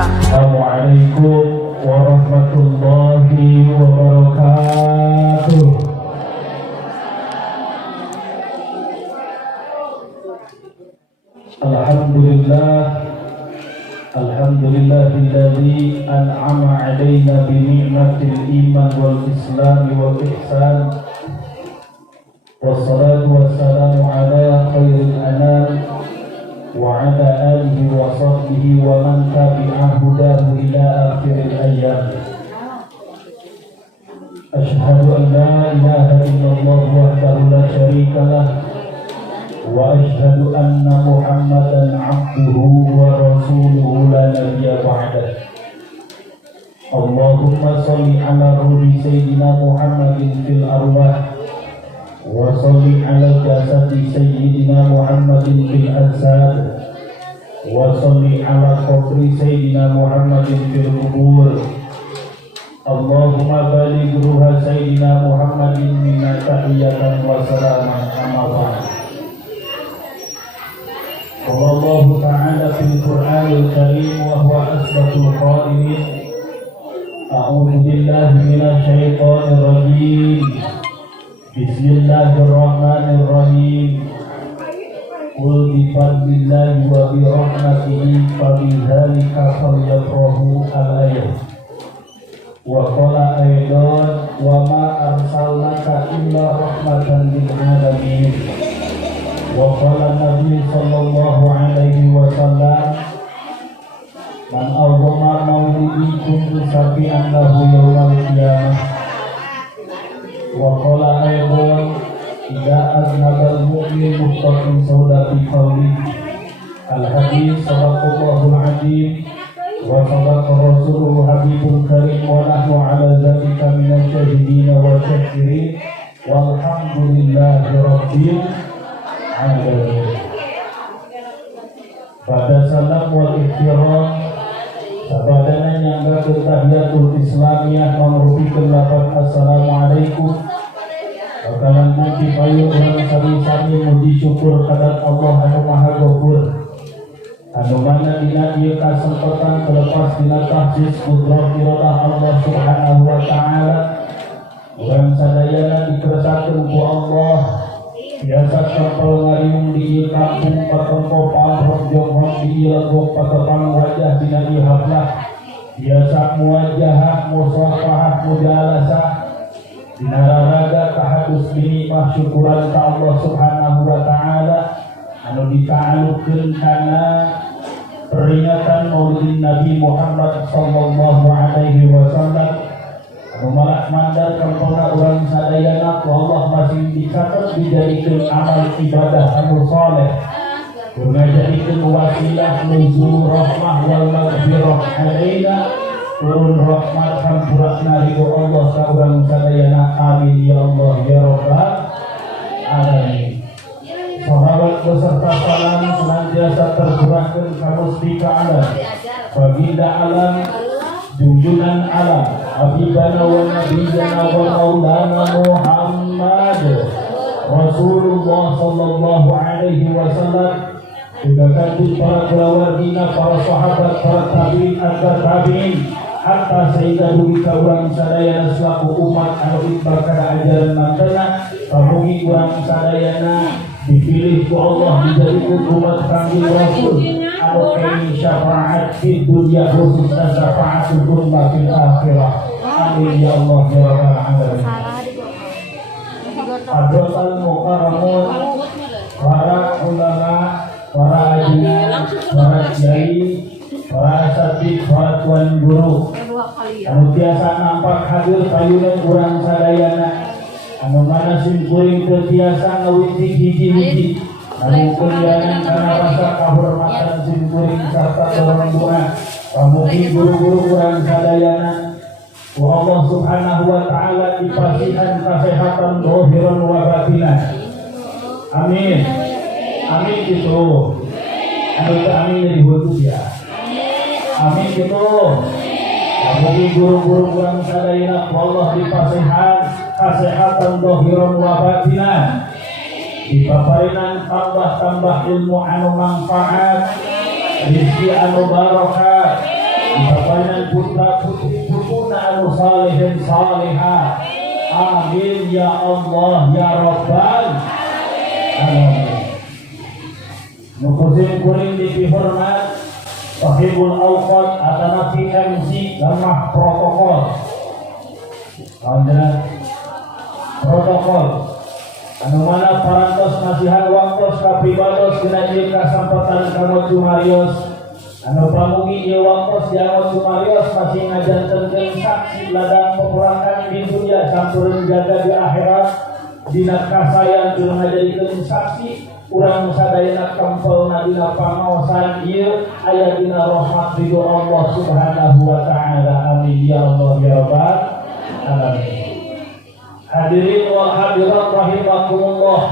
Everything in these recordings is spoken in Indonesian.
Assalamualaikum warahmatullahi wabarakatuh. Alhamdulillahilladzi an'ama 'alaina bi ni'matil iman wal islam wal ihsan. Wassalatu wassalamu ala khairil anam wa ala alihi wa sahbihi wa man tabi'a hudahu ila akhiril ayyam. Asyhadu an la ilaha illallah wahdahu la syarika lah wa asyhadu anna Muhammadan 'abduhu wa rasuluhu la nabiyya ba'dah. Allahumma shalli ala ruhi sayyidina Muhammadin fil arwah wa shalli ala jasadi sayyidina Muhammadin fil ajsad wa shalli ala qabri sayyidina Muhammadin fil qubur. Allahumma baligh ruha sayyidina Muhammadin minna tahiyatan wa salaman amma ba'd. Wallahu ta'ala fil Qur'anil Karim wa huwa asbatul qa'ilin. A'udzu billahi minasy syaithanir rajim. Bismillahirrahmanirrahim. Qul bi fadlillahi wa bi rahmatihi fabidzalika falyafrahu al-ayat. Wa qala aidan wa ma arsalnaka illa rahmatan lil alamin. Wa qala Nabi sallallahu alaihi wasallam, man awwama mawlidi kuntu safi'an lahu yawmal qiyamah. Wa qala aidan idza aznabal mu'min muttaqin sawda fi qawli. Al-hadis sadaqallahul azim wa sadaqa rasuluhu habibul karim wa nahnu ala dzalika minasy syahidin wa syakirin walhamdulillahi rabbil alamin. Pada salam wal ihtiram sabadana nyangga tahiyatul islamiyah mangrupi kelapan assalamualaikum. Bakalan muji payu urang sami-sami muji syukur kadat Allah anu maha ghafur, anu mana dina ieu kasempatan terlepas dina tahsis qudrah iradah Allah subhanahu wa ta'ala. Urang sadayana dikeresakeun ku Allah biasa sampel ngariung di ieu kampung patempo pamrok jonghong di ieu legok patepang wajah dina ieu haflah biasa muwajahah musafahah mujalasah dinararaga tahadus binikmah syukuran ka Allah subhanahu wa ta'ala anu dita'alukeun kana peringatan maulid Nabi Muhammad sallallahu alaihi wasallam. Anu malak mandar kampana urang sadayana ku Allah masih dicatat dijadikeun amal ibadah anu saleh guna jadikeun wasilah nuzul rahmah wal maghfirah alaina, turun rahmat hampuratna ridho Allah ka urang sadayana. Amin ya Allah ya rabbal alamin. Sahabat beserta salam senantiasa tercurahkan ka mustika alam, baginda alam, junjungan alam, habibana wa nabiyana wa maulana Muhammad Rasulullah sallallahu alaihi wasallam. Juga kanjeng para kulawargina, para sahabat, para tabi'in, tabi'in hatta sehingga dugi ka urang sadayana selaku umat anu ikhbar kana ajaran mantena. Pamugi urang sadayana dipilih ku Allah dijadikeun umat kangjeng Rasul anu kenging syafaat di dunia khususna syafaatul uzma fil akhirah. Amin ya Allah ya rabbal alamin. Hadratul mukarramun, para ulama, para ajian, para kiai, para asatidz, para tuan guru anu biasa nampak hadir payunan urang sadayana anu mana sim kuring teu tiasa ngawinting hiji-hiji anu kunjungan kana rasa kahormatan sim kuring sarta dorong-dorongan pamugi guru-guru urang sadayana ku Allah subhanahu wa ta'ala dipasihan kesehatan zahiran wa batinan. Amin. Amin gitu. Amin dari khusus ya. Amin gitu. Bagi guru-guru kurang sadayana Allah dipasihan kesehatan dohiron wa batinan, dipaparinan tambah-tambah ilmu anu manfaat, rizki anu barokah, dipaparinan putra putri putuna anu salihin salihah. Amin ya Allah ya Rabbal alamin. Nukusin kuring dihormat Sahibul Awqat atana PMC gamah protokol. Protokol anu mana parantos nasihan waktos kapribados kena ieu kasempatan kamu cumarios anu pamugi ieu waktos diangot cumarios masih ngajantenkeun saksi ladang peperangan di dunia sampureun jaga di akhirat dina kasayan keur ngajadikeun saksi urang sadayana kempelna dina pangaosan ieu aya dina rahmat ridho Allah Subhanahu wa taala. Amin ya Allah ya rabbal alamin. Hadirin wal hadirat rahimakumullah.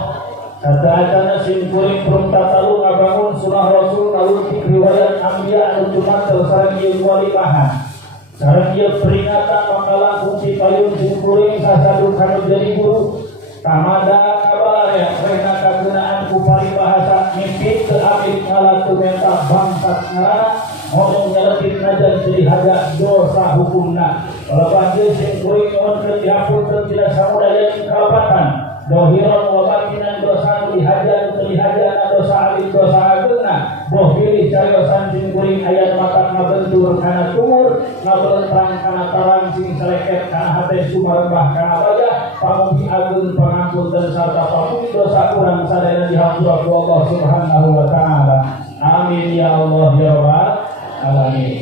Sadayana sim kuring prum tatalu ngabangun surah Rasul alun riwayat anbiya anu tumantel sareng ieu walimahan. Sareng ieu peringatan mangkala kunci payun sim kuring sasadu kanu jadi guru. Tamada kabaraya rena kagunaan ku paribahasa mimpi ke amil ngala tumenta bangsat ngarana ngomong nyeletin najan jadi haga dosa hukumna. Kalau bantu sing kuring mohon ke dihapun ke tidak samudaya kalapatan dohiron wabatinan dosa lihajan lihajan dosa alim dosa agungna boh pilih cariosan sing kuring ayat mata ngabentur kana tumur ngabelentang kana tarang sing seleket kana hate sumarembah kana wajah pamugi agung pangampun dan sarta pamugi dosa kurang sadayana dihampura ku Allah Subhanahu wa taala. Amin ya Allah ya rabbal alamin.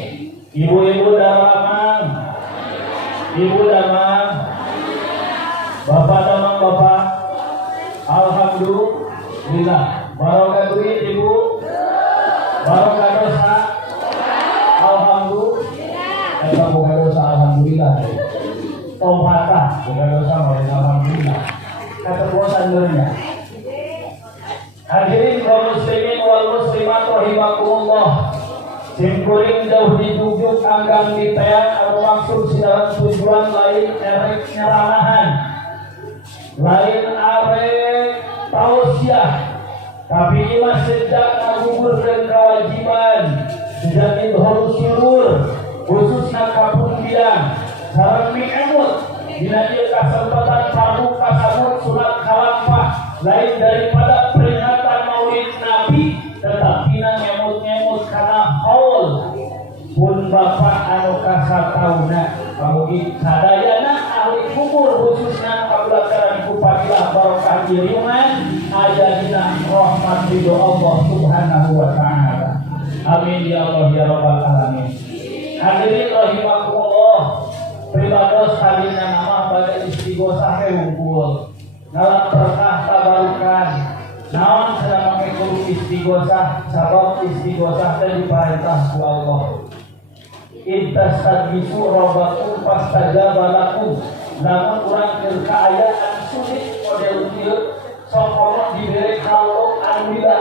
Ibu-ibu damang, ibu damang, bapak damang bapak. Alhamdulillah. Barokah duit ibu, barokah dosa. Alhamdulillah. Eta boga dosa alhamdulillah. Tobatah boga dosa mah alhamdulillah. Kata bosan deurnya. Hadirin kaum muslimin wal muslimat rahimakumullah. Sim kuring jauh dijujuk anggang di teang anu maksud sidaran tujuan lain erek nyaranahan. Lain arek tausiah, tapi imas sejak ngagugurkeun kewajiban sejak idhar syurur khususna kapun bidang sareng mi'emut dina ieu kasempatan pardu kasabut surat kalampah lain daripada peringatan maulid nabi tetapi ngemut-ngemut kana haul pun bapak anu kasatauna pamugi sadayana ahli kubur khususna kabulakaran kupatilah barokah iriman aya dina rahmat ridho Allah Subhanahu wa taala. Amin ya Allah ya rabbal alamin. Hadirin rahimakumullah, pribados hadina nama pada istighosah hungkul ngalah berkah tabarukan naon sedang mengikuti istighosah sabab istighosah teh diperintah ku Allah. Intastaghitsu rabbakum fastajaba lakum. Namun urang keur kaayaan sulit model ieu sok Allah dibere kalau anu bila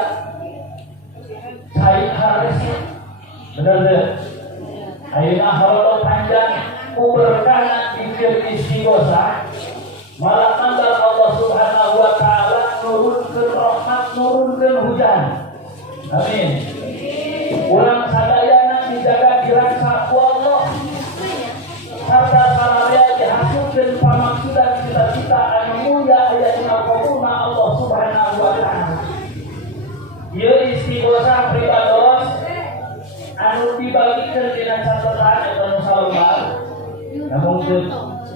cai haris bener deh. Ayeuna halolo panjang uberkana pikir istighosah malah mandal Allah Subhanahu wa taala nurunkeun rahmat nurunkeun hujan. Amin. Urang sadayana dijaga dirasa ku Allah sarta sararea dihasilkeun pamaksudan cita-cita anu mulia aya dina qaulna Allah Subhanahu wa taala. Ieu istighosah pribados anu dibagikeun dina catatan anu salbar. Namun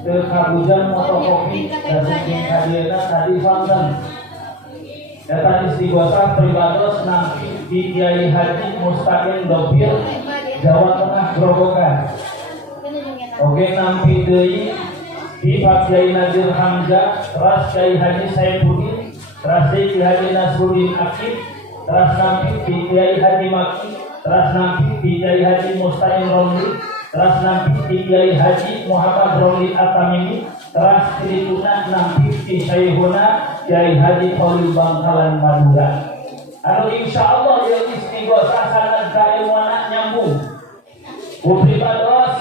teu kabujan fotokopi dan sing kadieuna tadi fonten. Eta istighosah pribados nampi di Kiai Haji Mustaqim Dopir Jawa Tengah Grobogan. Oke nampi deui di Pak Kiai Nazir Hamzah, teras Kiai Haji Saifuddin, teras Kiai Haji Nasruddin Akib, teras nampi di Kiai Haji Maki, teras nampi di Kiai Haji Mustaqim Romli, teras nampi di Kiai Haji Muhammad Romli Atamimi, teras dituna nampi di Syaihuna Kiai Haji Khalil Bangkalan Madura. anu insyaallah dia istighosah sanad ka ilmuana nyambung ku pribados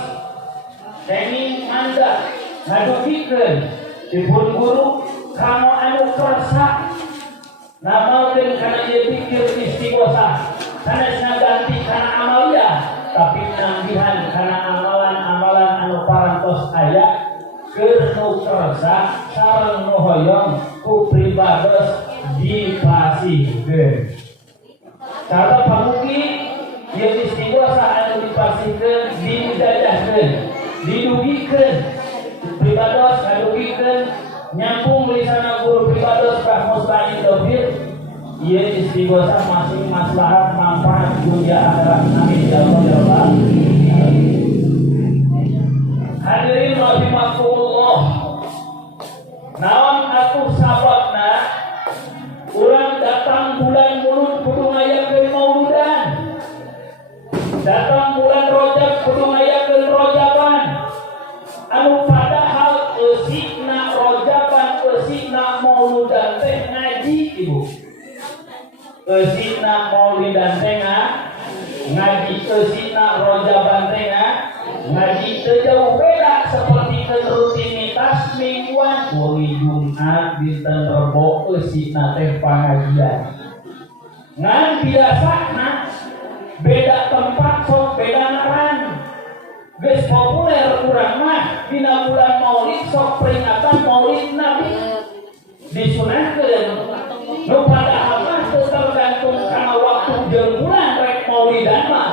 kenging manda ngadukikeun dipun guru kanu anu kersa namalkeun kana ieu pikir istighosah sanes ngaganti kana amalia tapi nambihan kana amalan-amalan anu parantos aya keur nu kersa sareng nu hoyong ku pribados dipasihkeun. Cara pamugi ieu istighosah anu dipasihkeun dijajahkeun, didugikeun pribados ngadugikeun nyambung lisanna guru pribados ka musta'in tauhid ieu istighosah masing maslahat manfaat dunia akhirat amin ya rabbal alamin. Hadirin rahimakumullah. Naon atuh sababna urang datang bulan Mulud kudu ngayakeun mauludan. Datang bulan Rajab kudu ngayakeun rojaban. Anu padahal eusikna rojaban eusikna mauludan teh ngaji ibu. Eusikna maulidan teh ngaji, eusikna rojaban teh ngaji teu jauh beda seperti rutinitas mingguan hari Jumat dinten Rebo eusikna teh pangajian. Ngan biasana beda tempat sok beda ngaran. Geus populer urang mah dina bulan Maulid sok peringatan Maulid Nabi disunahkeun. Nu padahal mah tergantung kana waktu jeung bulan rek maulidan mah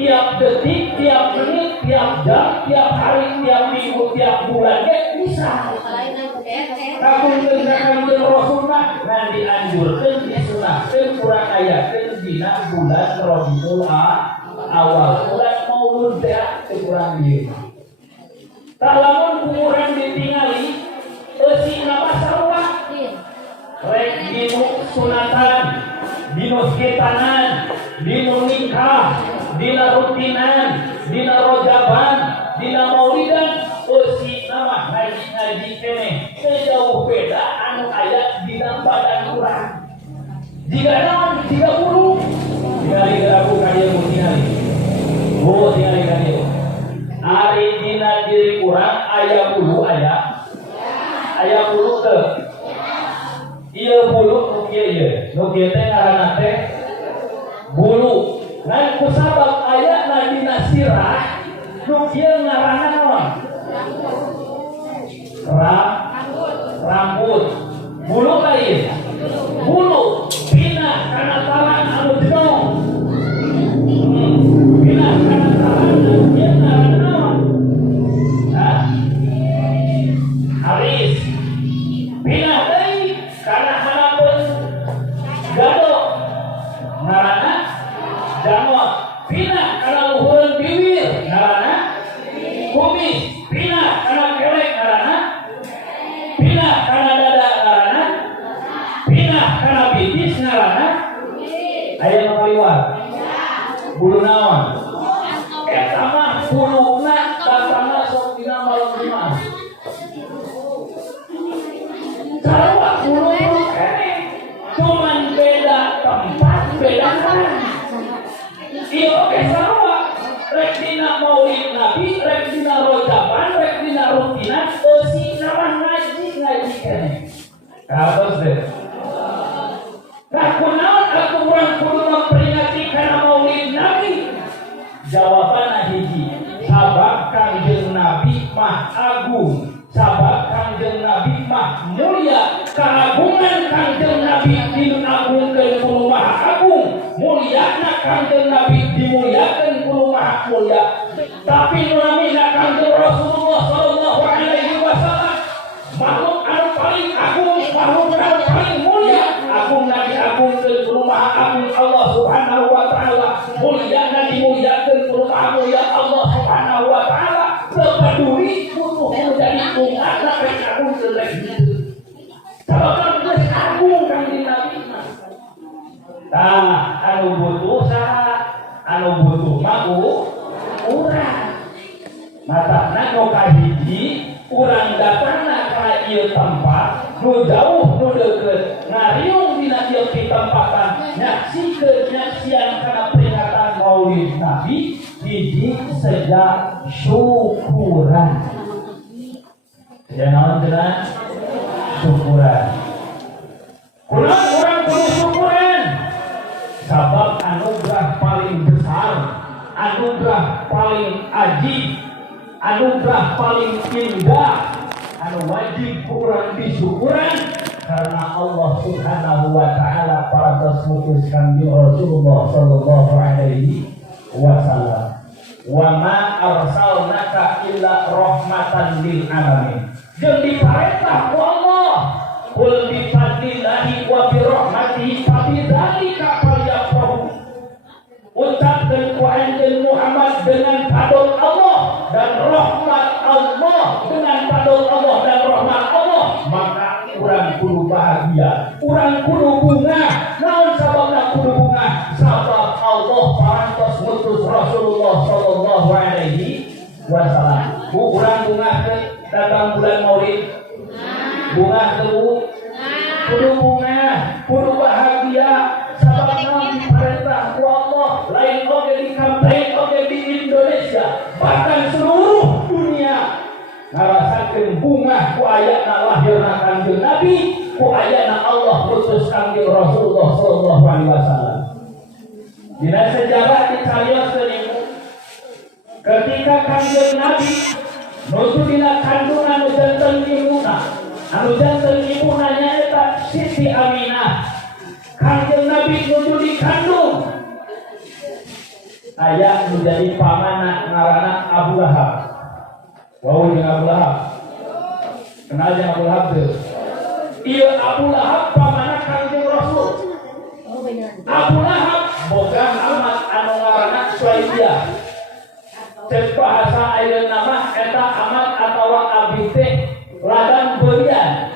tiap detik, tiap menit, tiap jam, tiap hari, tiap minggu, tiap bulan bisa. Kagungeun kanjeng Rasul mah ngan dianjurkeun disunahkeun kurang ayakeun dina bulan Rabiul Awal. Bulan Maulud teh kurang ieu. Tah lamun kurang ditingali eusikna mah sarua. Rek dinu sunatan, dinu skitanan, dinu nikah, dina rutinan, dina rojaban, dina maulidan, eusikna mah ngaji-ngaji keneh. Sejauh beda anu aya dina badan urang. Jika naon, jika bulu, tingali geraku kadieu tingali. Oh, tingali kadieu. Ari dina diri urang aya bulu aya. Aya bulu teu. Ieu bulu nu kieu nu kieu teh ngaranna teh bulu. Ngan kusabab ayatna dina sirah nu kieu ngaranna naon? Rambut. Bulu lain. Bulu pina kana talan anu jenong. Pina kana talan anu kieu ngaranna naon? Haris. Pina deui kana hanapeun gado ngaranna jangot. Pina kana luhureun bibir ngaranna kumis. Pina kana kelek ngaranna pina kana dada ngaranna pina kana bitis ngaranna aya nu kaliwat bulu naon eta mah buluna datangna sok dina malam Jumat. Sarua bulu-bulu keneh cuman beda tempat beda ngaran. Ieu oge sarua rek dina maulid Nabi, rek dina rojaban, rek dina rutinan, eusikna mah ngaji keneh. Katos deh. Nah, kunaon atuh urang kudu memperingati kana maulid Nabi? Jawabanna hiji, sabab Kangjeng Nabi mah agung, sabab Kangjeng Nabi mah mulia. Keagungan Kangjeng Nabi diagungkeun ku Maha Agung, mulyana Kangjeng Nabi dimuliakeun ku Maha Mulia. Tapi nulamina Kangjeng Rasulullah sallallahu alaihi wasallam makhluk anu paling agung, makhluk anu paling mulia. Agung Nabi agungkeun ku Maha Agung Allah Subhanahu wa taala, mulyana dimuliakeun ku Maha Mulia Allah Subhanahu wa taala. Teu peduli butuh menjadi umat rek agungkeun rek kitu. Kalau geus agung Kangjeng Nabi mah. Tah anu butuh saha? Anu butuh mah urang. Matana nu kahiji urang datangna ka ieu tempat nu jauh nu deukeut ngariung dina ieu pitempatan nyaksikeun nyaksian kana peringatan Maulid Nabi hiji sejak syukuran. Jangan dengan syukuran. Kunaon urang kudu syukuran? Sabab anugerah paling besar, anugerah paling ajib, anugerah paling indah, anu wajib kurang disyukuran karena Allah Subhanahu wa taala parantos mutuskan di Rasulullah sallallahu alaihi wasallam. Wa ma arsalnaka illa rahmatan lil alamin. Jeung diparentah ku Allah, qul bi fadlillahi wa bi rahmatihi fa bidzalika falyafrahu. Ucapkeun ku anjeun Muhammad dengan padol Allah dan rahmat Allah, dengan padol Allah dan rahmat Allah, maka urang kudu bahagia, urang kudu bunga. Naon sababna kudu bunga? Sabab Allah parantos ngutus Rasulullah sallallahu alaihi wasallam. Bu urang bunga teh datang bulan Maulid. Bunga teu kudu bunga, kudu bahagia. Sabab naon diperintah ku Allah, lain oge di kampanye oge di Indonesia, bahkan seluruh dunia ngarasakeun bunga ku ayatna lahirna Kanjeng Nabi, ku ayatna Allah utus Kanjeng Rasulullah sallallahu alaihi wasallam. Dina sejarah dicarioskeun ieu ketika Kanjeng Nabi nuju dina kandungan anu janten ibuna, anu janten ibuna nyaeta Siti Aminah. Kanjeng Nabi nuju dikandung, aya menjadi pamana ngaranna Abu Lahab. Wau jeung Abu Lahab. Kenal jeung Abu Lahab teu? Ieu Abu Lahab pamana Kanjeng Rasul. Abu Lahab boga amat anu ngaranna Suaibiyah. Cek bahasa ayeuna mah eta amat atawa abdi teh ladang beurian.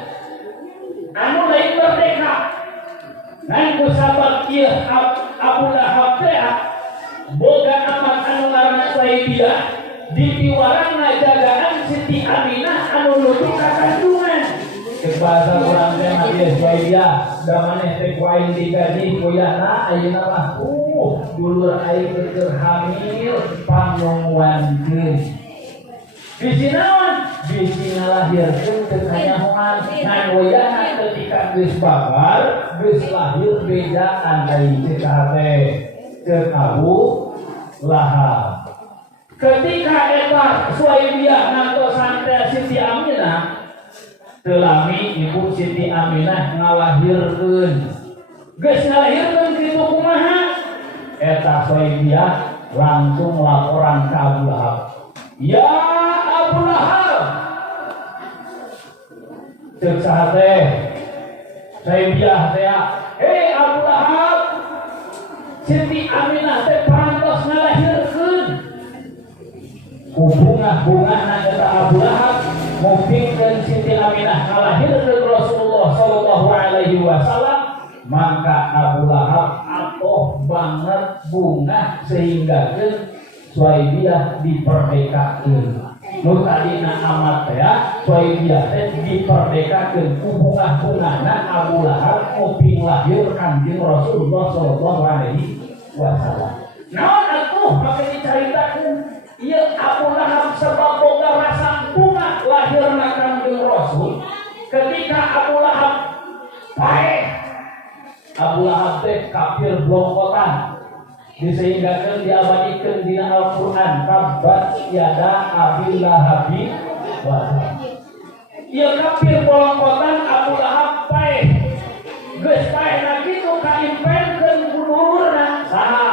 Anu lain merdeka. Ngan ku sabab ieu Abu Lahab teh boga amat anu ngaranna Suaibiyah, dipiwaran ngajagaan Siti Aminah anu nuju ka kandungan. Cek bahasa urang teh ieu Suaibiyah, da maneh teh ku aing digaji kuyana ayeuna mah dulur aing keur hamil pangungwankeun. Bisi naon? Bisi ngalahirkeun teu kanyahoan. Ngan wayahna ketika geus babar, geus lahir bedaan dari cekah teh ke Abu Lahab. Ketika eta Suaibiyah ngantosan teh Siti Aminah, teu lami ibu Siti Aminah ngalahirkeun. Geus ngalahirkeun kitu kumaha? Eta Suaibiyah langsung laporan ke Abu Lahab. Ya Abu Lahab, cek saha teh Suaibiyah teh, hei Abu Lahab, Siti Aminah teh parantos ngalahirkeun. Ku bunga-bungana eta Abu Lahab mupingkeun Siti Aminah ngalahirkeun Rasulullah sallallahu alaihi wasallam, maka Abu Lahab atoh banget bunga sehingga Suaibiyah diperdekakeun. Nu tadina amat teh Suaibiyah teh diperdekakeun ku bunga-bungana Abu Lahab muping lahir Kanjeng Rasulullah sallallahu alaihi wasallam. Naon atuh make dicaritakeun ieu Abu Lahab sebab boga rasa bunga lahirna Kanjeng Rasul. Ketika Abu Lahab paeh, Abu Lahab teh kafir blongkotan, disehinggakeun diabadikeun dina Al-Qur'an, tabbat yada Abi Lahabi wa tab. Ieu kafir blongkotan Abu Lahab paeh, geus paehna kitu kaimpenkeun ku dulurna saha?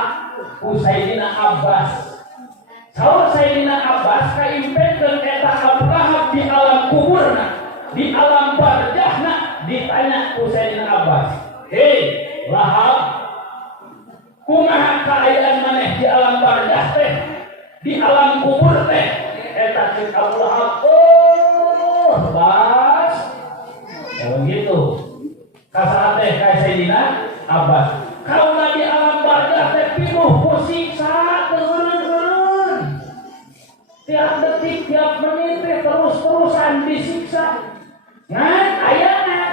Ku Sayyidina Abbas. Saur Sayyidina Abbas kaimpenkeun eta Abu Lahab di alam kuburna, di alam barzahna, ditanya ku Sayyidina Abbas, hei Lahab, kumaha kaayaan maneh di alam barzah teh, di alam kubur teh? Eta cek Abu Lahab, bas, begitu. Kasaha teh ka Sayyidina Abbas, kaula di alam barzah teh pinuh ku siksa teureun. Tiap detik, tiap menit teh terus-terusan disiksa. Ngan ayana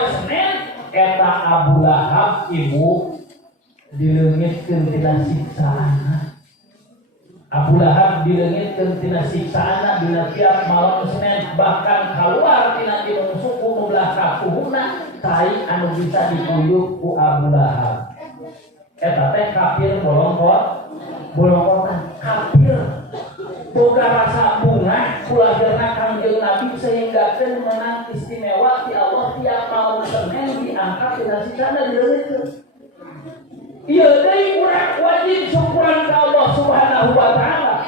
poe Senin eta Abu Lahab ibu dileungitkeun tina siksaana. Abu Lahab dileungitkeun tina siksaana dina tiap malam Senin, bahkan keluar tina dina suku nu belah kapuhuna tai anu bisa dikuyuk ku Abu Lahab. Eta teh kafir bolongkotan kafir. Boga rasa bunga kulahirna Kangjeng Nabi sehingga keun menang istimewa ti Allah tiap malam Senin diangkat tina siksaana dileungitkeun. Ieu deui urang wajib syukuran ka Allah Subhanahu wa taala.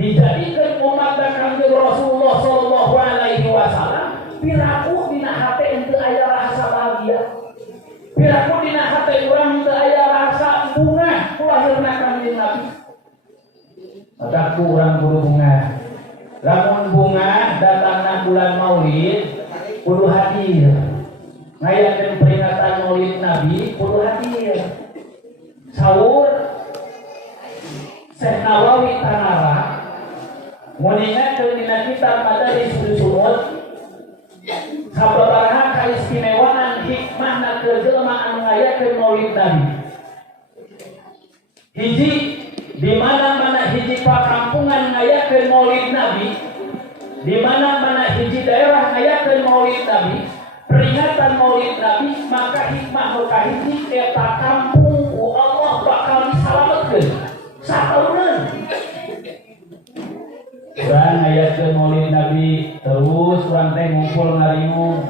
Dijadikeun umat Kangjeng Rasulullah sallallahu alaihi wasallam piraku dina hate henteu aya rasa bahagia. Piraku dina hate urang henteu aya rasa bunga kulahirna Kangjeng Nabi. Maka kurang kudu bunga. Lamun bunga datangna bulan Maulid kudu hadir. Ngayakeun peringatan Maulid Nabi kudu hadir. Saur Syekh Nawawi Tanara nguningatkeun dina kitab Madaris Sumut sababaraha kaistimewaan hikmahna keur jelema anu ngayakeun Maulid Nabi. Hiji di mana-mana hiji pakampungan ngayakeun Maulid Nabi, di mana-mana hiji daerah ngayakeun Maulid Nabi, peringatan Maulid Nabi, maka hikmah nu kahiji eta kampung ku Allah bakal disalametkeun sataureun. Urang ngayakeun Maulid Nabi terus urang teh ngumpul ngariung,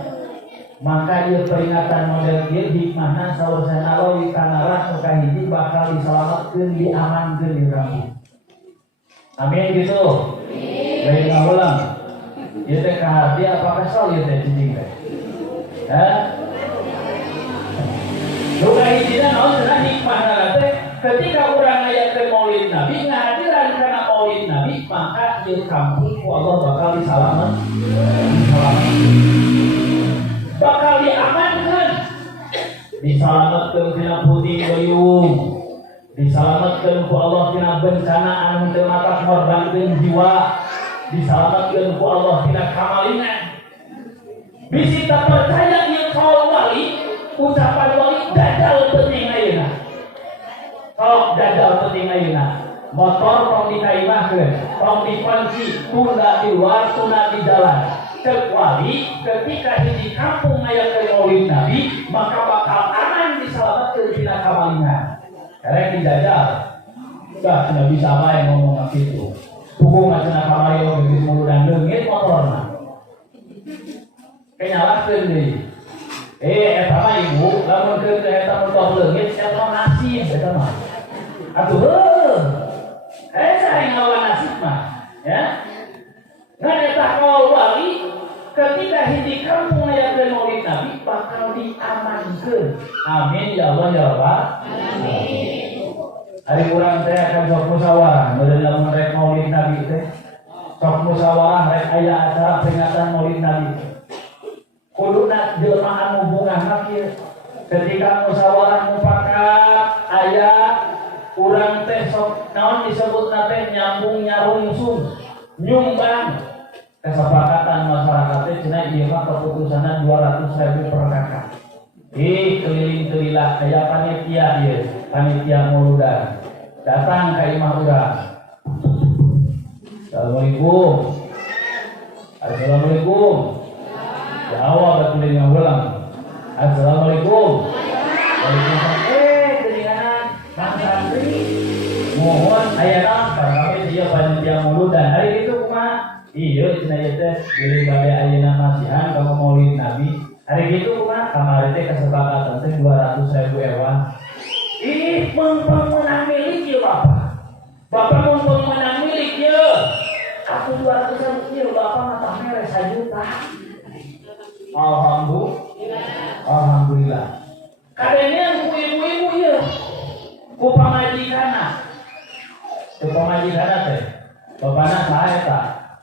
maka ieu peringatan model kieu hikmahna saur Nawawi Tanara nu kahiji bakal disalametkeun diamankeun di kampung. Amin gitu. Lain ngaulang. Ieu teh kahati apa kesal ieu teh cicing teh. Nu kahijina naon cenah hikmahna teh ketika urang ngayakeun Maulid Nabi ngahadiran kana Maulid Nabi maka ieu kampung ku Allah bakal disalametkeun. Bakal diamankan, disalametkeun tina puting beliung, disalametkeun ku Allah tina bencana anu teu matak ngorbankeun jiwa, disalametkeun ku Allah tina kamalingan. Bisi tak percaya ieu kaul wali, ucapan wali dajal penting ayeuna. Kalau dajal penting ayeuna, motor tong dikaimahkeun, tong dikunci, tunda di luar, tunda di jalan. Kecuali ketika di kampung ngayakeun Maulid Nabi maka bakal aman disalametkeun tina kamalingan. Karek dijajal. Dah cenah bisa bae ngomong kitu. Tugu cenah kamari geus muludan leungit motorna. Kenyalakeun deui. Eta mah ibu, lamun teu eta motor leungit eta mah nasib eta mah. Atuh saring lawan nasib mah, ya. Ngan eta kaul wali ketika hiji kampung ngayakeun Maulid Nabi bakal diamankeun. Amin ya Allah ya Rabbal alamin. Ari urang teh akan sok musyawarah beuneu lamun rek Maulid Nabi teh. Sok musyawarah rek aya acara peringatan Maulid Nabi. Kuduna jelema anu bungahna kieu. Ketika musyawarah mufakat aya urang teh sok naon disebutna teh nyambung nyarungsung nyumbang kesepakatan masyarakat teh cenah ieu mah keputusanna 200.000 per kakak. Keliling-kelilah aya panitia ieu, panitia mauludan. Datang ka imah urang. Assalamualaikum. Assalamualaikum. Jawab atuh ulang. Assalamualaikum. Waalaikumsalam. Kelinganan Kang Santri. Mohon aya naon kami ieu panitia mauludan. Hari itu kumaha? Iya, cenah ieu teh geuning bade ayeuna masihan ka Maulid Nabi. Hari kitu kumaha? Kamari teh kesepakatan teh 200.000 ewan. Ih, mumpung menang milik ieu Bapak. Bapak mumpung menang milik ieu. Aku 200.000 ieu Bapak mah tah mere 1 juta. Alhamdulillah. Kadenean ku ibu-ibu ieu. Ku pamajikanna. Ku pamajikanna teh. Bapana saha eta?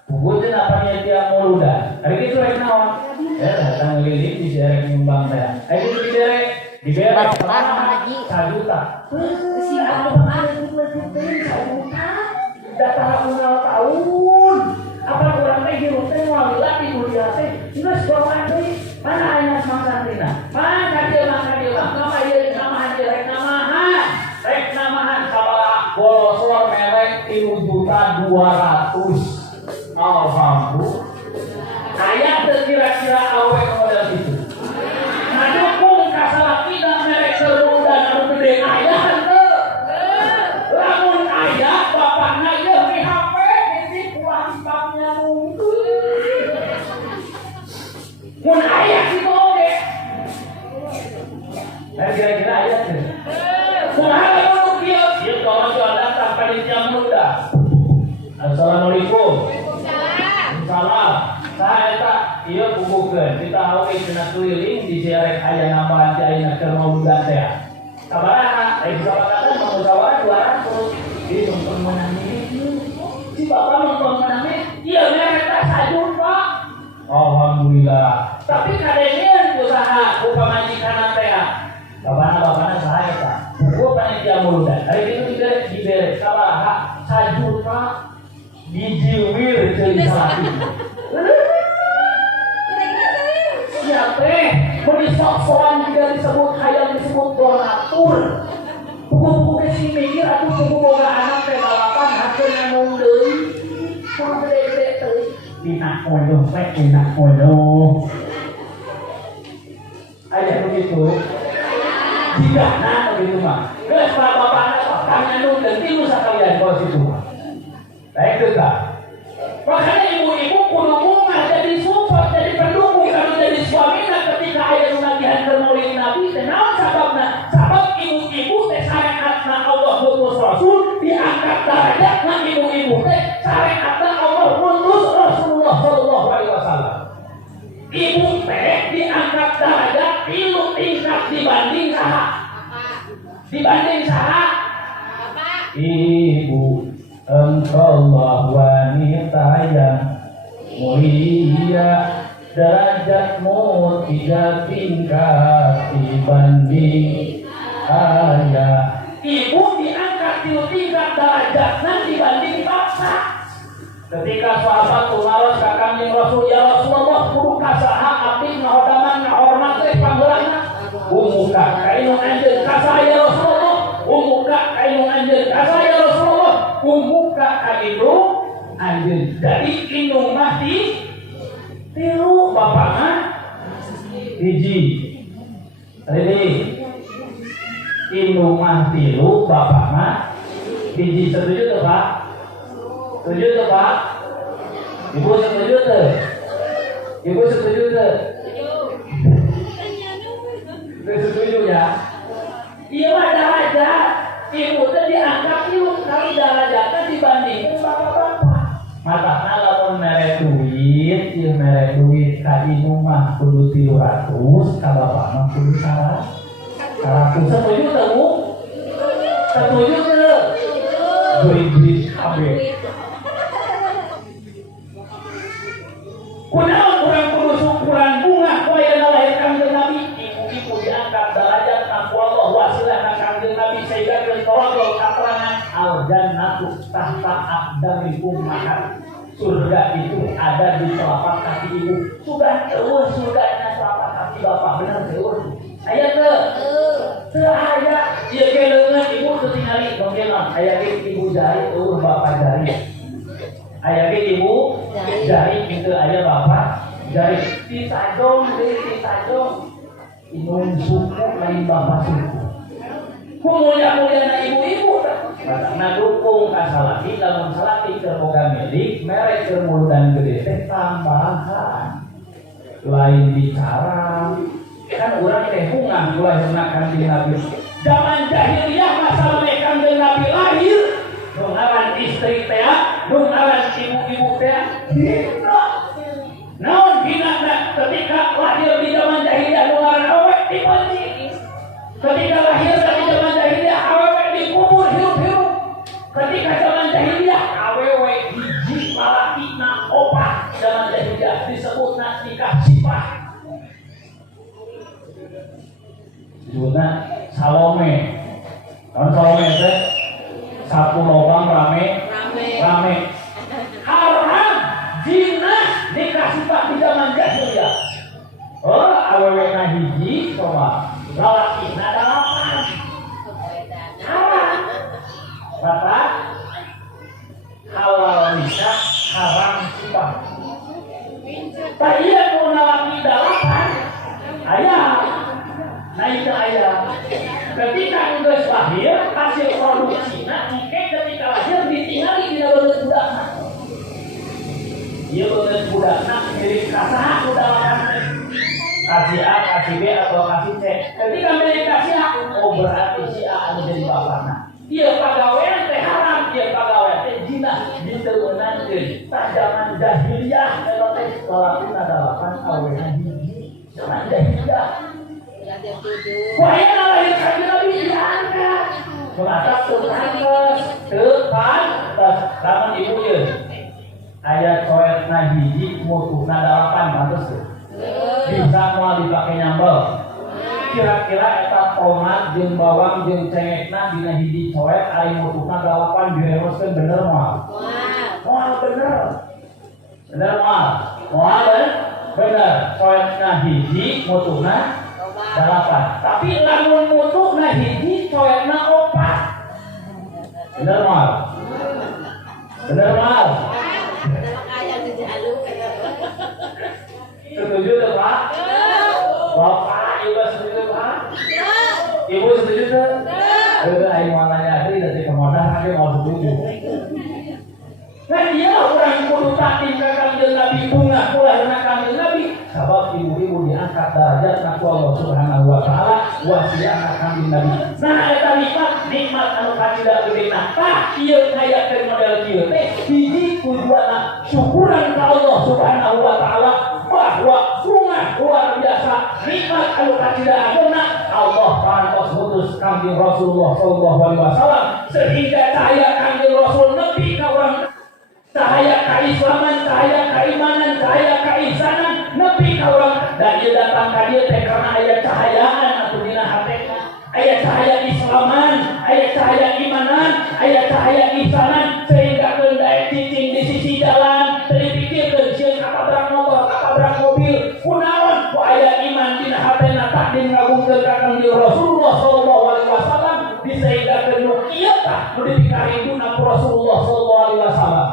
Bubutin apa niat mauludan. Hari itu rek naon? Datang ngelilik di derek nyumbang teh. Hari itu di derek diberek 1 juta. Si anu ada di masjid teh 1 juta. Datang ulang tahun. Apa kurang teh hirup teh ngalilat di dunia teh. Geus bawa deui. Mana ayat maksudnya? Maka dia nama dia rek namahan sabaraha bolosor merek 3.200.000. Alhamdulillah. Ayat kira-kira awe model itu. Ngadukung kasalaki dan merek seru dan anu gede ayah henteu. Lamun ayah bapakna yeuh di HP hiji kuah impapnya mungkin. Mun ayah kitu oge. Dan kira-kira ayah teh. Kumaha lamun kieu? Ieu kawan jualan tanpa ditiam muda. Assalamualaikum. Waalaikumsalam. Saya iya bukukeun kita oge cenah keliling di jarek aya nambahan ti ayeuna keur mauludan teh. Sabaraha? Ai sabaraha mau 200 di nonton menang ini. Si bapak nonton menang ini, iya merek teh sajun, Pak. Alhamdulillah. Tapi kadengeun usaha ku pamajikanna teh. Bapana saha eta? Buku panitia mauludan. Ari kitu dibere sabaraha? Sajun, Pak. Dijiwir ceui salaki. Siapa? Berisok-sokan juga disebut hayang disebut donatur. Buku-buku kesini mikir aku buku boga anak teh balapan hakeun ngomong deui. Kudu gede-gede teuing. Dina odoh. Aya begitu. Jigana begitu mah. Geus bapana kang anu tilu sakalian bos itu mah. Baik teu tah. Makanya ibu-ibu kudu bunga jadi support, jadi pendukung kalau jadi suamina ketika aya nunagihan keur maulid Nabi teh naon sababna? Sabab ibu-ibu teh syariatna Allah mutus Rasul diangkat derajatna ibu-ibu teh syariatna Allah mutus Rasulullah sallallahu alaihi wasallam. Ibu teh diangkat derajat 3 tingkat dibanding saha? Dibanding saha? Ibu engkaulah wanita yang mulia, derajatmu 3 tingkat dibanding ayah. Ibu diangkat 3 tingkat derajatnya dibanding bapak. Ketika sahabat ularos ka Kanjeng Rasul, ya Rasulullah kudu kasaha abdi ngahodaman ngahormat teh panggeulana. Umuka kainu anjeun kasaha ya Rasulullah. Umuka kainu anjeun kasaha ya Rasulullah. Umuka kainu anjeun. Jadi indung mah tilu bapakna hiji. Tadi indung mah tilu bapakna hiji. Setuju tuh Pak? Setuju tuh Pak? Ibu setuju tuh? Ibu setuju tuh? Setuju ya? Iya derajat. Ibu tuh diangkat ibu kali derajatnya dibanding bapak-bapak. Matana lamun mere duit, ieu mere duit ka ibu mah kudu 300, ka bapak mah kudu 100. Setuju teu Bu? Setuju teu? Duit kabeh. Kunaon urang kudu syukuran bunga koye nalahirkan Nabi. Ibu-ibu diangkat derajat na Allah wasilah na Kanjeng Nabi sehingga ketorogol katerangan al-jannatu tahta aqdamil ummahat. Surga itu ada di telapak kaki ibu. Sudah eueuh surganya telapak kaki bapak, bener eueuh. Aya teu? Teu aya. Ieu ge leungeun ibu teu tingali bangkelan. Aya ge ibu jari eueuh bapak jari. Aya ge ibu jari kitu aya bapak jari. Ditajong deui ditajong. Inung suku lain bapak suku. Kumulia-muliana ibu-ibu karena dukung kasalaki lamun salaki keur boga milik merek keur muludan gede teh tambahan lain bicara kan urang teh hungah lahirna Kanjeng Nabi zaman jahiliyah masa Kanjeng Nabi lahir nu ngaran istri teh nu ngaran ibu-ibu teh hina naon hina ketika lahir di zaman jahiliyah nu ngaran awe dipanci ketika lahir dari zaman jahiliyah awewe dikubur hirup-hirup. Ketika zaman jahiliyah awewe hiji malakina opat zaman jahiliyah disebutna nikah sipah. Disebutna Salome. Kan Salome teh satu lobang rame. Haram zina nikah sipah di zaman jahiliyah. Oh ketika geus lahir hasil produksina engke ketika lahir ditinggali dina beungeut budakna. Ieu beungeut budakna milik kasaha kudalakan kasih A, kasih B atau kasih C. Ketika milik kasih A, oh berarti si A anu jadi bapakna. Ieu pagawean teh haram, ieu pagawean teh zina, diteueunankeun. Tah zaman jahiliyah eta teh salahna dalapan awewe hiji. Zaman jahiliyah. Wahana lahir kanjeng Nabi diangkat. Melatak terangkes, tekan, lamun ibu ieu. Aya coetna hiji, mutuhna dalapan, pantes teu? Bisa moal dipake nyambel. Kira-kira eta tomat jeung bawang jeung cengekna dina hiji coet ari mutuhna dalapan diremoskeun bener moal? Moal bener. Bener moal? Moal bener. Coetna hiji, mutuhna dalapan. Tapi lamun mutuhna hiji, coetna opat. Bener moal? Bener moal? Setuju tuh Pak? Bapak juga setuju Pak? Ibu setuju tuh? Ayo mau nanya aja dari kemodah aja mau setuju. Nah dia orang kudu tatim ke kanjeng Nabi bunga kulahna kanjeng Nabi. Sabab ibu-ibu diangkat derajat ku Allah Subhanahu wa taala wasiatna kanjeng Nabi. Nah eta nikmat anu kacida gedena. Tah ieu ngayakeun model kieu teh hiji tujuanna syukuran ka Allah Subhanahu wa taala bahwa bunga luar biasa nikmat anu kacida ageuna Allah parantos ngutus kanjeng Rasulullah sallallahu alaihi wasallam sehingga cahaya kanjeng Rasul nepi ka urang cahaya keislaman, cahaya keimanan, cahaya keihsanan nepi ka urang dan ieu datang ka dieu teh karena aya cahayaan atuh dina hatena aya cahaya islaman, aya cahaya imanan, aya cahaya ihsanan sehingga keundae cicing di sisi jalan teu dipikirkeun sieun katabrak motor, katabrak mobil kunaon ku aya iman dina hatena tak ngagungkeun ka kanjeng Rasulullah sallallahu alaihi wasallam disehinggakeun nu kieu tah nu dipikaringuna ku Rasulullah sallallahu alaihi wasallam.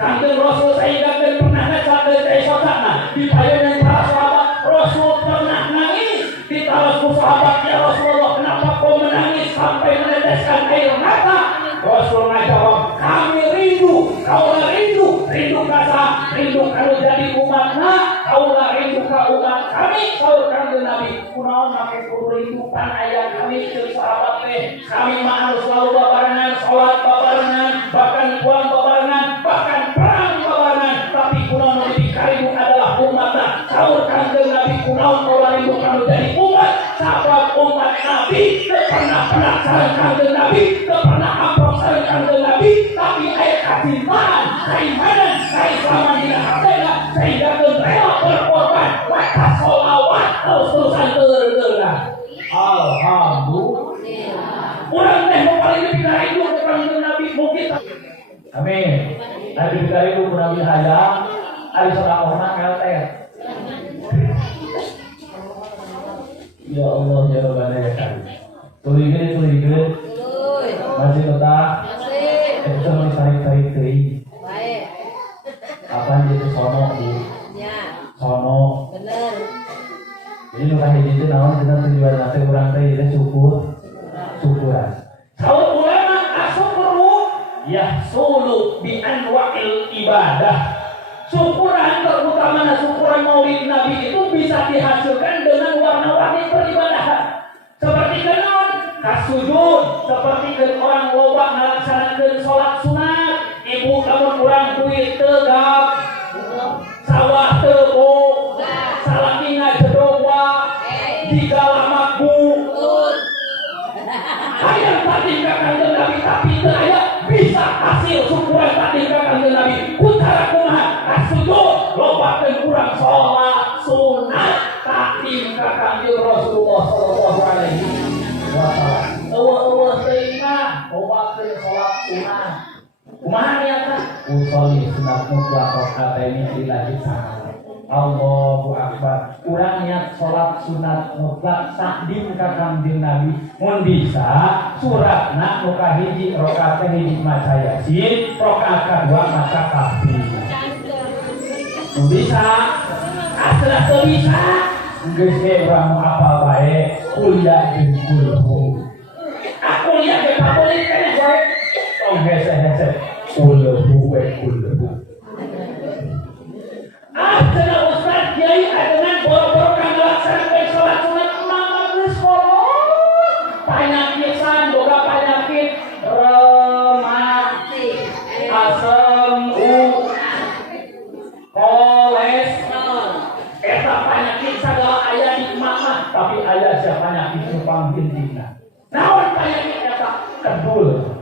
Kanjeng Rasul sehinggakeun pernah ngacakeun ka sosokna dipayeun para sahabat Rasul pernah nangis ditaros ku sahabat ya Rasulullah kenapa kau menangis sampai meneteskan air mata? Rasul ngajawab kami rindu, kaulah rindu kasa, rindu kalau jadi umatna, kaulah rindu ka umat kami, saur kanjeng Nabi. Kunaon make kudu rindu pan aya kami jeung sahabat teh, kami mah selalu babarengan salat babarengan, bahkan puang babarengan, bahkan perang babarengan, tapi kunaon nu dikarindu adalah umatna. Saur kanjeng Nabi kunaon kaulah rindu kalau jadi umat, sabab umat Nabi teu pernah sareng kanjeng Nabi, teu pernah amprok sareng kanjeng Nabi, tapi aya kacintaan, keimanan, keislaman dina hatena sehingga rela berkorban, maka sholawat terus-terusan teureun. Alhamdulillah. Urang teh nu paling lebih karindu ka kanjeng Nabi mungkin. Amin. Ari karindu ku Nabi hayang, ari sedekahna kelter. Ya Allah ya Rabbana ya Karim. Tulikeun. Masih tetap. Itu mau tarik teuing. Baik. Apa itu sono Bu? Ya. Sono. Bener. Jadi nu kahiji teh naon kita tujuan nanti urang teh ieu syukuran. Saur ulama asyukru yahsulu bi anwa'il ibadah. Syukuran terutama syukuran Maulid Nabi itu bisa dihasilkan dengan warna-warni peribadahan. Seperti kenaon? Kasujud, seperti orang loba ngalaksanakeun salat sunat. Ibu kamu kurang duit tegap, sawah teu salakina jedowa, digala makbu. Hayang tadi ka kanjeng Nabi tapi teu aya bisa hasil syukuran tadi ka kanjeng Nabi. Kuntara kumaha? Kasujud, lobakeun urang salat sunat takdim ka kanjeng Rasulullah sallallahu alaihi wasallam. Eueuh teuing mah lobakeun salat sunat. Kumaha niatna? Usolli sunat mutlaq rakaataini lillahi ta'ala. Allahu akbar. Urang niat salat sunat mutlak takdim ka kanjeng Nabi. Mun bisa suratna nu kahiji rakaat hiji maca Yasin, rakaat kadua maca Kahfi. Mun bisa, asal bisa. Geus ge urang apal bae kuliah jeung kulhu. imam intina. Naon payahnya eta kedul.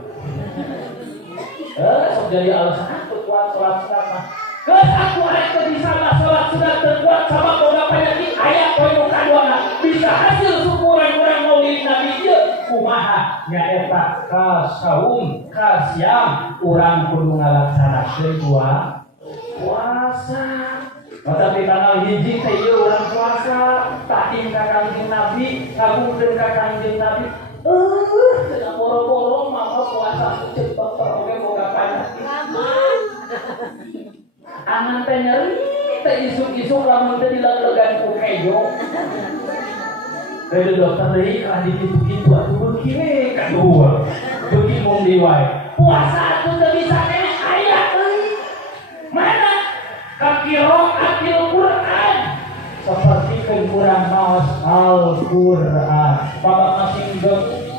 Sok jadi alasan aku kuat sholat sunat mah. Geus aku arek teu bisa mah sholat sunat teu kuat sama boga penyakit aya poe nu kaduana bisa hasil syukuran urang maulid Nabi ieu kumaha nyaeta ka saum ka siam urang kudu ngalaksanakeun puasa. Tapi tanggal hiji teh ieu urang puasa takim ka Kanjeng Nabi kagungkeun ka Kanjeng Nabi. Tidak boro-boro mama puasa cepet oke boga penyakit. Angan teh nyeri teh isuk-isuk lamun teh dileg-legan ku kejo. Dari dokter deui ka dikitu-kitu atuh beuki we kadua. Beuki mung diwae. Puasa atuh teu bisa keneh aya euy. Mana qiraatil Quran. Seperti kurang maos Al-Quran. Bapak masing geus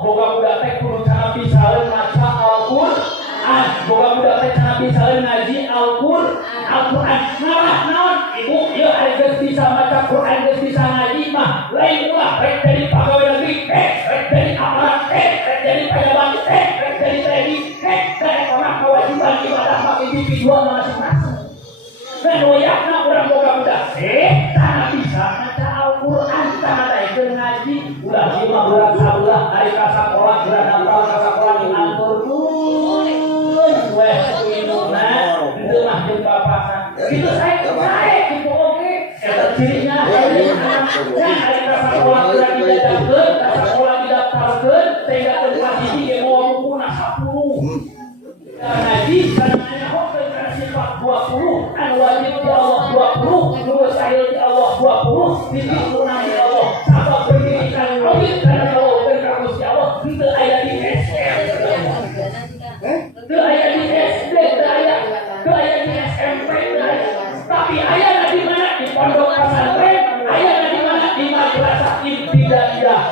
boga budak teh kudu cara pisaeun maca Al-Quran. Boga budak teh cara pisaeun ngaji Al-Quran. Naon ibu ieu ari geus bisa maca Quran geus bisa ngaji mah lain ulah rek jadi pegawai negeri rek jadi aparat rek jadi pejabat rek jadi TNI rek kana kewajiban ibadah mah individual masing-masing. Nah doyakna urang boga budak tanah bisa maca Al-Quran tanah daekeun ngaji ulah ieu mah urang sabulah ari ka sakola urang apal ka sakola diaturkeun weh kuinuna teu mah jeung bapakna kitu sae kitu oge eta cirinya ari ka sakola urang didaftarkeun ka sakola didaftarkeun sehingga teu hiji ge moal buku 10 ngaji sananya hokeun kana sifat 20 anu wajib di Allah 20 nu mustahil di Allah 20 ditiru nabi Allah sabab berdiri kana tauhid kana Allah dan ka Gusti Allah teu aya di SD teu aya di SD teu aya di SMP tapi aya di mana di pondok pesantren aya di mana di madrasah ibtidaiyah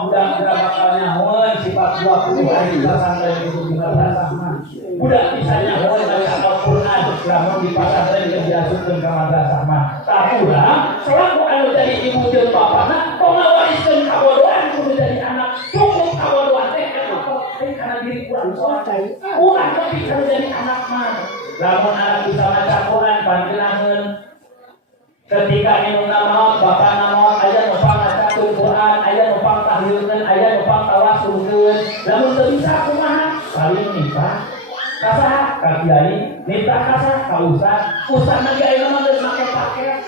budak-budak bakal nyahoan sifat 20 hari pesantren itu di madrasah mah budak bisa nyahoan baca Al-Quran lamun di pesantren geus diasupkeun ka madrasah mah sakurang selaku anu jadi ibu jeung bapana tong ngawariskeun kabodohan kudu jadi anak cukup kabodohan teh kana diri urang sholat urang tapi kana jadi anak mah lamun anak bisa maca Quran panjenengan ketika minumna maot bapana maot aya numpang macakeun Quran aya numpang tahlilkeun aya numpang tawasulkeun lamun teu bisa kumaha paling nikah kasaha ka kiai nikah kasaha ka ustaz mah kiai mah geus make paket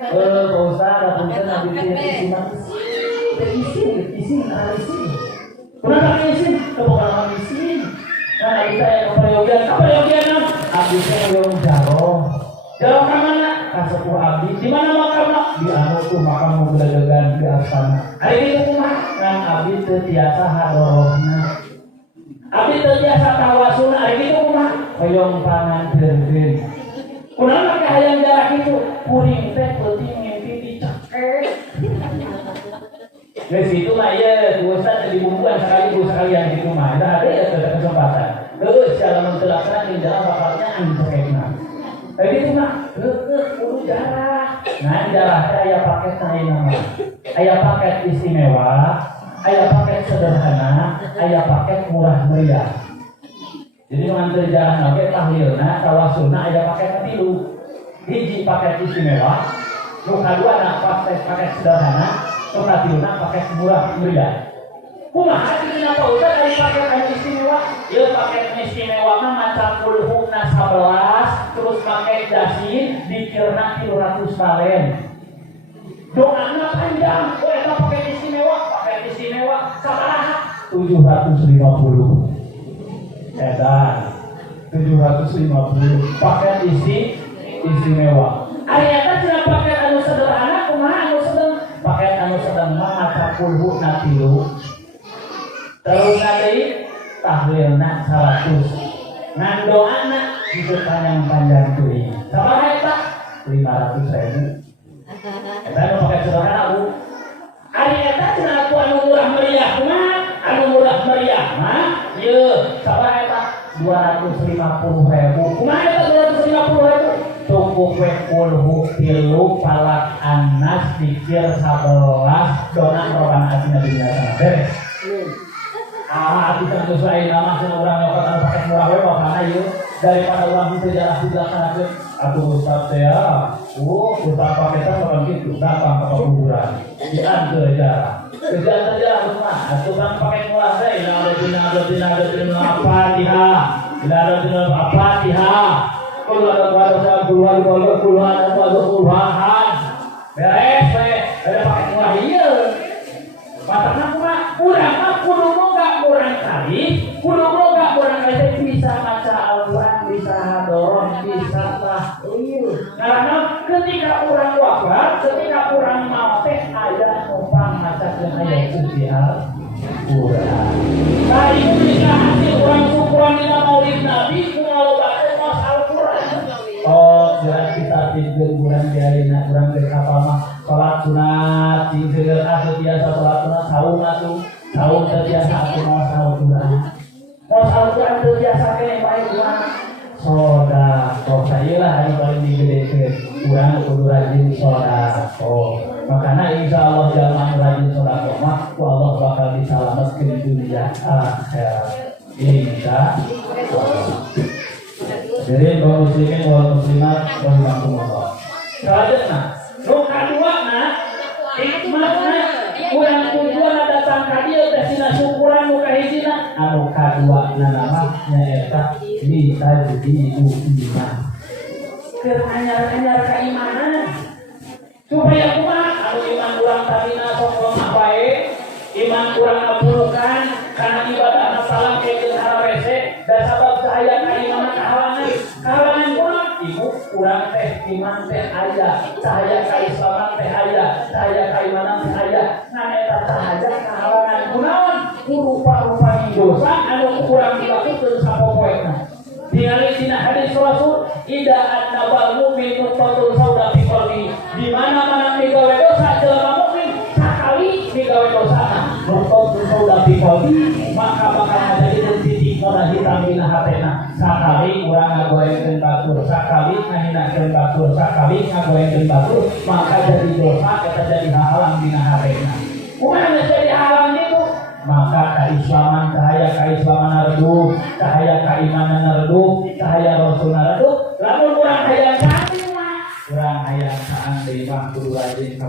Pak Ustaz rapunten abdi isi mah isi kenapa isi kebukan isi nah kita yang keperyogian abdi teh yang jaro ka mana ka sepuh abdi di mana makamna di anu tuh makam gelegegan di asana ari kitu kumaha ngan abdi teu tiasa hadorohna abdi teu tiasa tawasulna ari kitu kumaha hoyong panganteurkeun kunaon make hayang jarak kitu kuring teh peuting ngimpi dicakek geus kitu mah ieu ku Ustaz teh dibumbuan sekalian kitu mah da ada ya kesempatan geus jalan teu laksana jeung jalan bapaknya anjekna tapi itu mah kudu jarah. Nah jarah teh aya paket lain nama. Aya paket istimewa, aya paket sederhana, aya paket murah meriah. Jadi nganter jarah oge tahlilna, tawasulna aya paket katilu. Hiji paket istimewa, nu kaduana paket sederhana, nu katiluna paket murah meriah. Kumaha dina Pak Ustaz ari paket anu istimewa? Ieu paket istimewa mah maca kulhuna 11 terus pakai dasin dikirna 300 talen. Doana panjang, eta paket istimewa sabaraha? 750. Edan 750 paket istimewa. Ari eta cenah paket anu sederhana kumaha anu sedeng? Paket anu sedeng mah maca kulhuna 3 terus nanti tahlilna 100 ngan doana itu panjang tuh sabaraha eta 500.000 eta nu pakai sederhana Bu ari eta cenah aku anu murah meriah kumaha anu murah meriah mah ieu sabaraha eta 250.000 kumaha eta 250.000 tuku subuh we kulhu tilu palak anas pikir 11 dona roban asina dunia sana beres. Ati tentu lain nama sana urang nyokot anu pakai murah we makana ieu daripada urang bisa jalan dilaksanakeun atuh Ustaz teh ya. Ustaz paketan orang gitu datang ke kuburan. Diantar jalan. Kerjaan jalan rumah atuh kan pakai murah teh ada dina Al-Fatihah. Ada dina Al-Fatihah. Kalau ada puluhan beres we ada pakai murah ieu matana kurang mah kudu boga kurang kali bisa baca Al-Quran bisa hadoroh bisa tahliil karena ketika kurang wafat ketika kurang maut teh aya numpang macakeun ayat suci Al-Quran tadi bisa hasil kurang syukuran dina maulid Nabi kumaha baca mas Al-Quran. Jelas kita tidur kurang diarina kurang dari apa mah sholat sunat tinggal asuh biasa sholat sunat sahur terbiasa aku mau sahur Al-Quran terbiasa kene baik kurang soda saya lah hari paling digedekeun kurang kudu rajin soda makanya insya Allah jangan rajin soda mah Allah bakal diselamatkan dunia akhirat insya Allah. Jadi kaum muslimin wal muslimat rahimakumullah. Selanjutnya, nu kaduana hikmahna urang tujuan datang ka dieu teh sina syukuran nu kahijina anu kaduana nama nyaeta bisa jadi iman. Keur anyar-anyar keimanan supaya kumaha anu iman urang tadina sok lemah bae, iman urang ngabulukan kana ibadah salam keun harawese da sabab cahaya keimanan kahalangan pula ibu kurang teh iman teh aya cahaya keislaman teh aya cahaya keimanan teh aya ngan eta cahaya kahalangan kunaon rupa-rupa dosa anu kurang dilakukeun sapopoena ningali dina hadis Rasul ida annabal mu'min nutfatul sauda fi qalbi di mana-mana digawe dosa jelema mukmin sakali digawe dosa nutfatul sauda fi qalbi maka bakal jadi titik noda hitam dina hatena sakali urang ngagoengkeun batur sakali ngahinakeun batur sakali ngagoengkeun batur maka jadi dosa eta jadi halang dina hatena kumaha jadi halang itu maka keislaman redup cahaya keimanan redup cahaya rasul redup lamun urang hayang saeutik urang hayang saeutik mah kudu rajin ka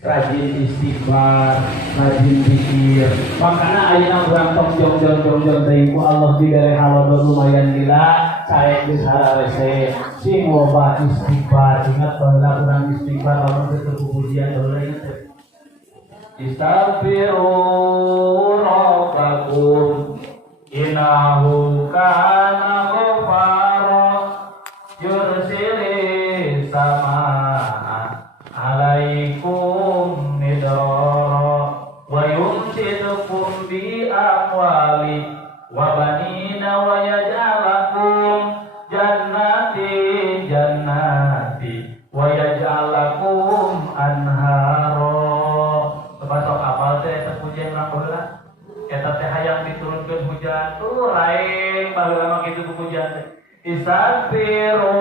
rajin istighfar, rajin zikir. Makana ayeuna urang tong jong-jong teh ku Allah dibere halodon lumayan gila, sae geus hararese. Sing loba istighfar, ingat baheula urang istighfar lamun teu pujian heula teh. Istaghfiru rabbakum innahu kana ghaffara yursilis samaa alaikum midrara wa yumsidukum bi amwali wa banina wa yaj'alakum jannati wa yaj'alakum anhara. Termasuk apal teh terpujian urang baheula eta teh hayang diturunkeun hujan tuh lain baheula mah kitu pujian teh istaghfiru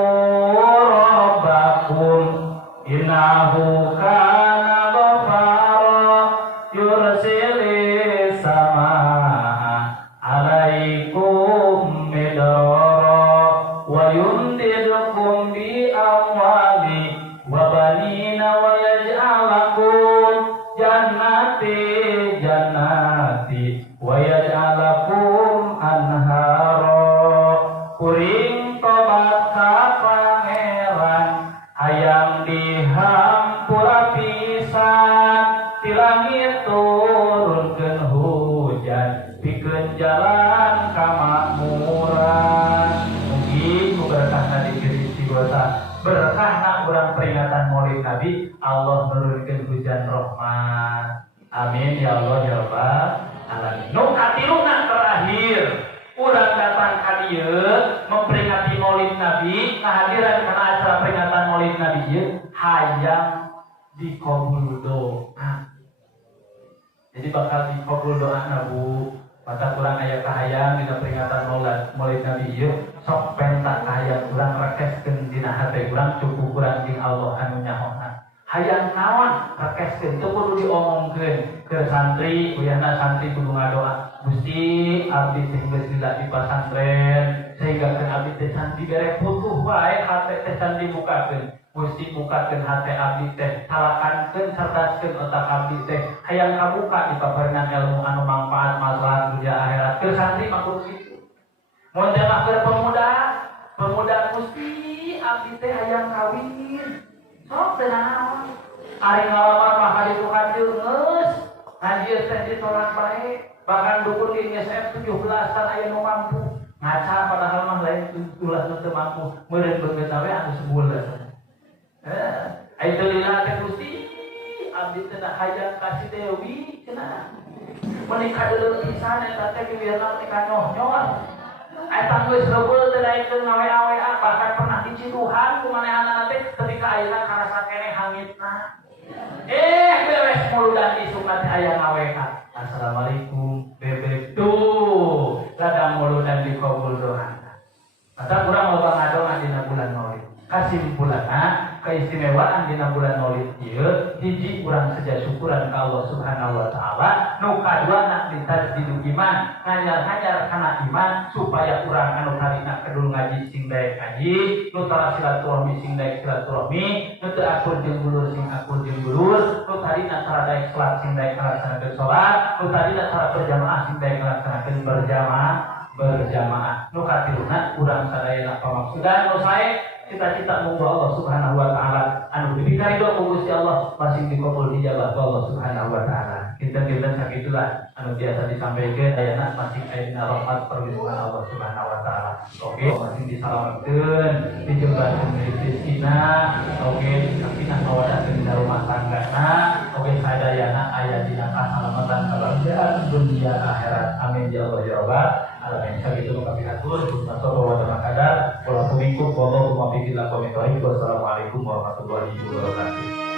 rabbakum innahu kana ghaffara yursilis samaa alaikum midrara wa yumdidukum bi amwali wa banina wa yaj'alakum jannati wa yaj'alakum anhara. Kuring tobat ka pangeran hayang dihampura pisan ti langit turunkeun hujan pikeun jalan ka makmuran. Mugi ku berkahna dikiri istighosah berkahna urang peringatan Maulid Nabi Allah nurunkeun hujan rahmat. Amin ya Allah ya Rabbal alamin. Nu katiluna terakhir urang datang ka dieu memperingati Maulid Nabi, kehadiran kana acara peringatan Maulid Nabi ieu hayang dikabul doa. Jadi bakal dikabul doa Bu. Mata kurang aya kahayang dina peringatan Maulid Nabi ieu sok pentak hayang urang rekeskeun dina hate urang cukup urang jeung Allah anu nyahoan. Hayang naon rekeskeun teu kudu diomongkeun ke santri, kuyana santri kudu ngadoa. Gusti abdi teh geus lila di pasantren sehingga keun abdi teh can dibere putuh wae hate teh can dibukakeun. Gusti bukakeun hate abdi teh, talakankeun cerdaskeun otak abdi teh. Hayang kabuka di paparingan ilmu anu mangpaat maslahat dunia akhirat. Ke santri mah kudu kitu. Mun teh mah keur pemuda Gusti abdi teh hayang kawin. Sok teh naon. Ari ngalamar mah ka ditu kanjeu geus. Anjeun teh ditolak bae. Bahkan dukun di NSF 17-an aya nu mampu. Ngaca padahal mah lain 17 nu teu mampu. Meureun beungeut we anu sebulan. Ai teu lila teh Gusti abdi teh hayang kasih Dewi cenah. Menikah deuleut pisan eta teh bieureuna nikah nyoh-nyoh. Eta geus rebeul teh daekeun ngawe-awea bahkan pernah diciduhan ku manehanna teh ketika ayeuna karasa keneh hangitna. Beres muludan isukna teh aya ngaweka. Assalamualaikum bebek tuh ladang muludan dikabul doana. Masa kurang loba ngadonga dina bulan Maulid. Kasimpulanna keistimewaan dina bulan Maulid ieu hiji urang saja syukuran ka Allah Subhanahu wa taala, nu kaduana ditajdidu iman, nganyar-nganyar kana iman supaya urang anu harina kedul ngaji sing daek ngaji, nu tara silaturahmi sing daek silaturahmi, nu teu akur jeung bulur sing akur jeung bulur, nu tarina tara daek salat sing daek ngalaksanakeun salat, nu tarina tara berjamaah sing daek ngalaksanakeun berjamaah. Nu katiluna urang sadayana pamaksudan nu sae cita-cita munggu Allah Subhanahu wa taala anu dibikari doa ku Gusti Allah masing dikabul dijabah ku Allah Subhanahu wa taala. Kinten-kinten sakitulah anu biasa disampaikan ayana masing ayana rahmat perlindungan Allah Subhanahu wa taala. Oke, masing disalametkeun, dijembatkeun rezekina, oke, sakinah mawaddah dina rumah tanggana, oke sadayana aya dina kasalamatan kabahagiaan dunia akhirat. Amin ya Allah ya rabbal alamin. Sakitu kami atur, sallallahu wa sallam. Wassalamualaikum warahmatullahi wabarakatuh.